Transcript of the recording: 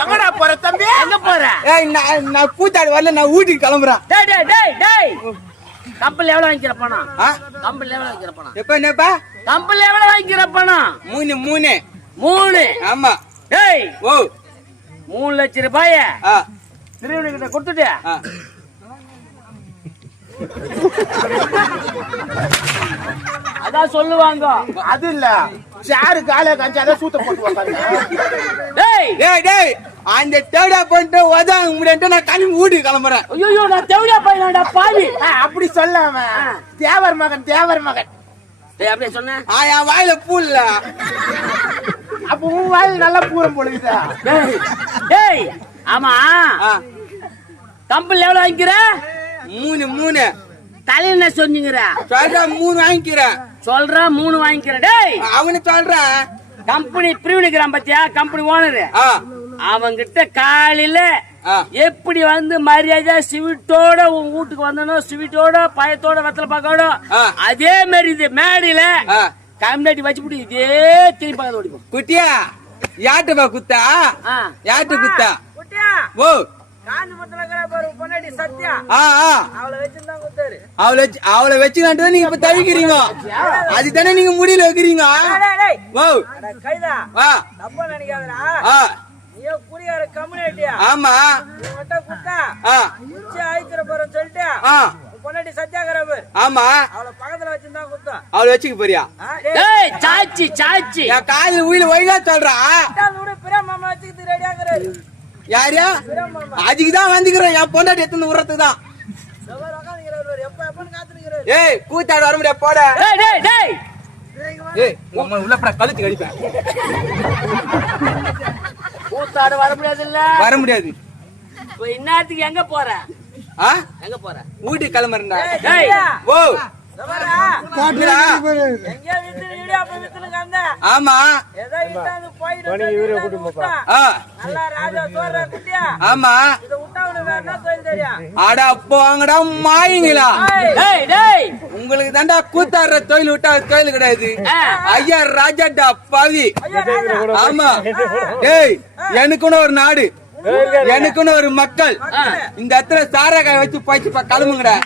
எங்கடா போற தம்பி? எங்க போற? நான் கூத்தாடு வரல, நான் வீட்டுக்கு கிளம்புறேன். கம்பெனில எவ்வளவு வாங்கிக்கிற பணம்? கம்பெனில எவ்வளவு வாங்கிக்கிற பணம்? எப்ப கம்பெனில எவ்வளவு வாங்கிக்கிற பணம்? 3. ஆமா. டேய் ஓ 3 லட்சம் ரூபாய திருவண்ணு கிட்ட கொடுத்துட்டு அதான் சொல்லுவாங்க. அது இல்ல சாரு காலை கஞ்சி அதான் சூத்த போட்டு உட்காருங்க. டேய் அந்த தேடா பண்ணிட்டு உதங்க முடியாது, நான் கிளம்பி வீட்டுக்கு கிளம்புறேன். ஐயோ நான் தேவடியா பையனாடா பாவி. அப்படி சொல்லாம தேவர் மகன் டேய் அப்படியே சொன்ன. என் வாயில பூ இல்ல. அப்ப உன் வாயில் நல்லா பூரம் போடுதா? டேய் ஆமா கம்பெனில எவ்வளவு வாங்கிக்கிற? 3. தலையில என்ன சொன்னீங்கற? சொல்ற 3 வாங்கிக்கிறேன். சொல்றா 3 வாங்கிக்கிறேன். டேய் அவனு சொல்றான் கம்பெனி பிரிவினுக்கிறான் பத்தியா, கம்பெனி ஓனர். அவங்கிட்ட காலையில எப்படி வந்து மரியாதை சிவிட்டோட உன் வீட்டுக்கு வந்தனும், சிவிட்டோட பயத்தோட வெத்தலை பாக்கோட அதே மாதிரி இது மேடையில கம்யூனிட்டி வச்சுட்டு இதே திரும்பி பக்கத்துல ஓடிப்போம். குட்டியா யாட்டுப்பா குத்தா? யாட்டு குத்தா? ஓ அவளை வச்சுக்கிட்டு நீங்க இப்ப தவிக்கிறீங்க, அதுதானே நீங்க முடியல வைக்கிறீங்க. ஆமா ஆமா அவளை வச்சுக்க போறியா? சாச்சி சாச்சி என் காலையில் உயில ஒய்கா சொல்றா. யாரியா? அதுக்குதான் வந்துக்கிறேன், என் பொண்டாட்டி எத்தனை விடுறதுக்கு தான். ஏய் கூத்தாடு வர முடியாது போட. உள்ள கழுத்து கழிப்பேன். கூத்தாடு வர முடியாது இல்ல? வர முடியாது. இந்நேரத்துக்கு எங்க போற? எங்க போற? வீட்டுக்கு கிளம்புறா. ஓ ஆமா ஆமா அடா போங்கடா மாயிங்களா. உங்களுக்கு தாண்டா கூத்தாடுற தொழில் விட்டா தொழில் கிடையாது. ஐயா ராஜாடா பவி. ஆமா டேய் எனக்குன்னு ஒரு நாடு, எனக்குன்னு ஒரு மக்கள். இந்த இடத்துல சாராக்காய் வச்சு போயிச்சு கிளம்புங்கடா.